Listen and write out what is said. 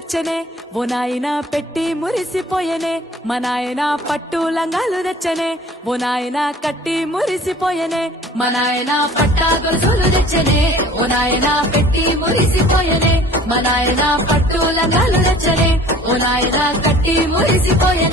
తెచ్చనే ఓ నాయన పెట్టి మురిసిపోయనే మా నాయన పట్టు లంగాలు తెచ్చనే ఓ నాయన కట్టి మురిసిపోయనే మా నాయన పట్టా గొలుసులు తెచ్చనే ఓ నాయన పెట్టి మురిసిపోయనే మా నాయన పట్టు లంగాలు తెచ్చనే ఓ నాయన కట్టి మురిసిపోయనే